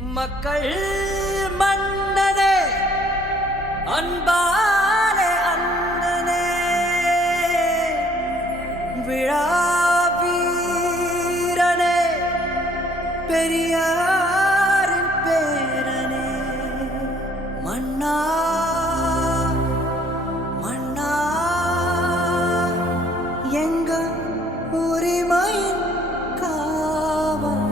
மக்கள் மன்னனே அன்பாலே அண்ணனே விழாவீரனே பெரியாரின் பேரனே மன்னா மன்னா எங்க உரிமையின் காவல்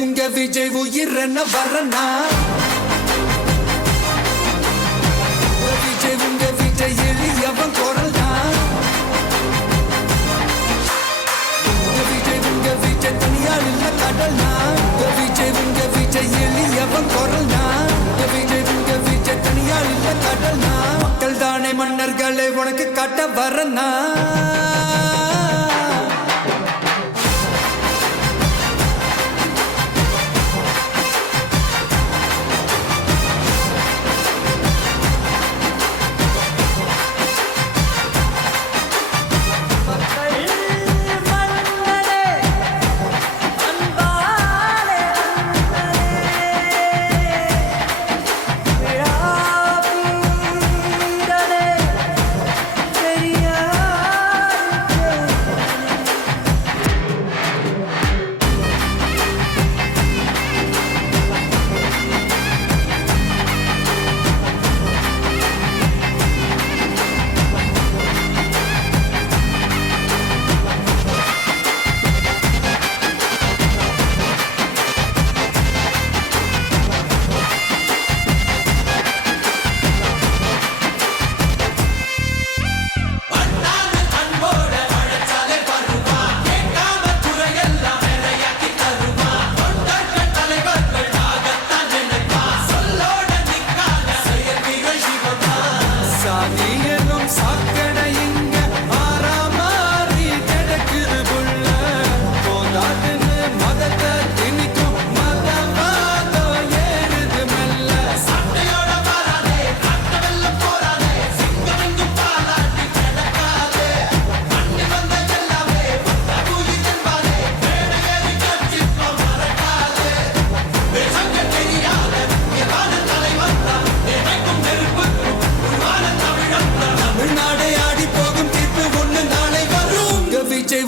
உங்க விஜய் உயிரன வரனா உங்க விஜய் எளியவன் குரல்னா உங்க விஜய் தனியால் இல்ல கடல்னா உங்க விஜய் எளியவன் குரல்னா உங்க விஜய் தனியால் இல்ல கடல்னா மக்கள் தானே மன்னர்களை உனக்கு காட்ட வரனா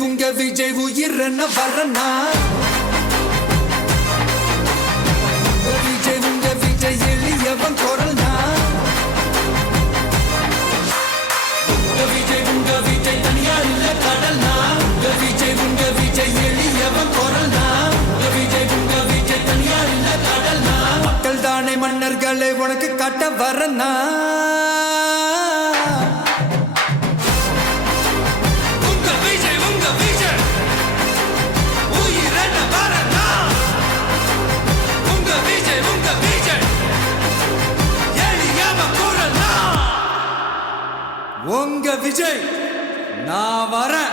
உங்க விஜய் உயிரன வரனா உங்க விஜய் எளியவன் குரல்னா உங்க விஜய் தனியால் இல்ல கடல்னா உங்க விஜய் எளியவன் குரல்னா உங்க விஜய் தனியால் இல்ல கடல்னா மக்கள் தானே மன்னர்களை உனக்கு காட்ட வரனா உங்க விஜய் நான் வரேன்.